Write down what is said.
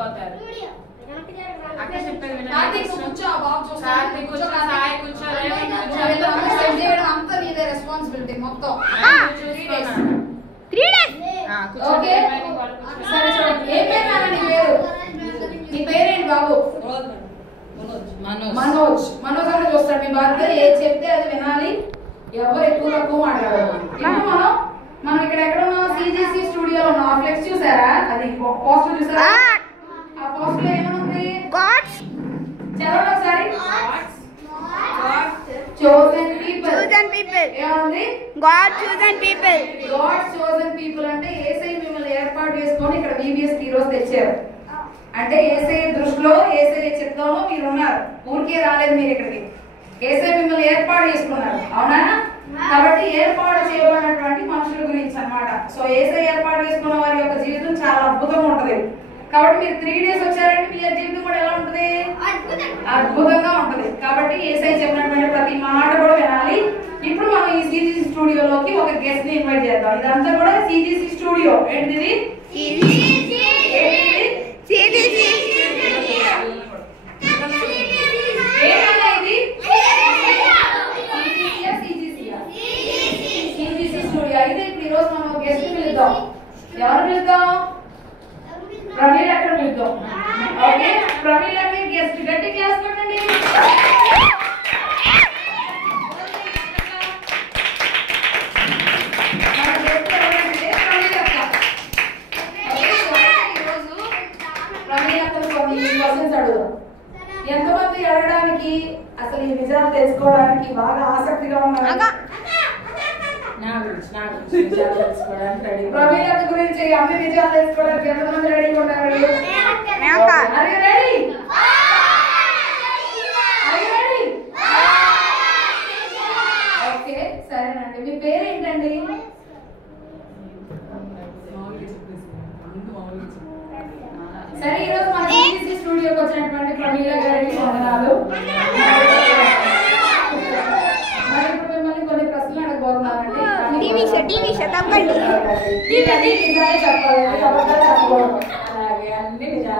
వెళ్ళిపోతారు. అక్క చెప్పేది వినండి. అంతా నీదే రెస్పాన్సిబిలిటీ మొత్తం. 3 days. ఓకే సరే చూడండి. ఏ పేరు నాన్న నీ పేరు? నీ పేరేంటి బాబు? మనోజ్. మనోజ్ అని చూస్తాడు. మీ బాధ్యత ఏది చెప్తే అది వినాలి. ఎవరు ఎక్కువ తక్కువ మాట్లాడాలి. ఇప్పుడు మనం ఇక్కడ ఎక్కడ ఉన్నాం? సిజిసి స్టూడియోలో ఉన్నాం. ఫ్లెక్స్ చూసారా? అది పోస్టర్ చూసారా? ఆ పోస్టర్ లో ఏముంది? God's చదవండి ఒకసారి. chosen people. ఏముంది? God chosen people. God chosen people అంటే యేసయ్య మిమ్మల్ని ఏర్పాటు చేసుకొని ఇక్కడ VBS ఈ రోజు తెచ్చారు. అంటే యేసయ్య దృష్టిలో యేసయ్య చిత్తంలో మీరు ఉన్నారు. ఊరికే రాలేదు మీరు ఇక్కడికి. యేసయ్య మిమ్మల్ని ఏర్పాటు చేసుకున్నారు. అవునా? కాబట్టి ఏర్పాటు చేయబడినటువంటి మనుషుల గురించి అన్నమాట. సో యేసయ్య ఏర్పాటు చేసుకున్న వారి యొక్క జీవితం చాలా అద్భుతంగా ఉంటది. కాబట్టి మీరు 3 days వచ్చారంటే మీ జీవితం కూడా ఎలా ఉంటది? అద్భుతంగా ఉంటది. కాబట్టి యేసయ్య చెప్పినటువంటి ప్రతి మాట కూడా వినాలి. ఇప్పుడు మనం ఈ సిజిసి స్టూడియోలోకి ఒక గెస్ట్ ని ఇన్వైట్ చేద్దాం. ఇదంతా కూడా సిజిసి స్టూడియో. ఏంటిది? అయితే ఇప్పుడు ఈ రోజు మనం గెస్ట్ పిలుద్దాం. ఎవరు పిలుద్దాం? ప్రమీల అక్కడ పిలుద్దాం. Okay Pramila guest. గట్టి క్లాస్ కొట్టండి. ఎంతమంది అడగడానికి అసలు ఈ నిజాలు తెలుసుకోవడానికి బాగా ఆసక్తిగా ఉన్నారు? ప్రమీల గురించి అన్ని నిజాలు తెలుసుకోవడానికి ఎంతమంది రెడీగా ఉన్నారు? ఓకే సరేనండి. మీ పేరు ఏంటండి? సరే ఈరోజు మన సిజిసి స్టూడియోకి వచ్చినటువంటి ప్రమీల గారికి వందనాలు. మరి ఇప్పుడు మిమ్మల్ని కొన్ని ప్రశ్నలు అడగబోతున్నానండి. టీవీ షో తప్పండి. నిజాలే చెప్పాలి. అలాగే అన్ని నిజాలే.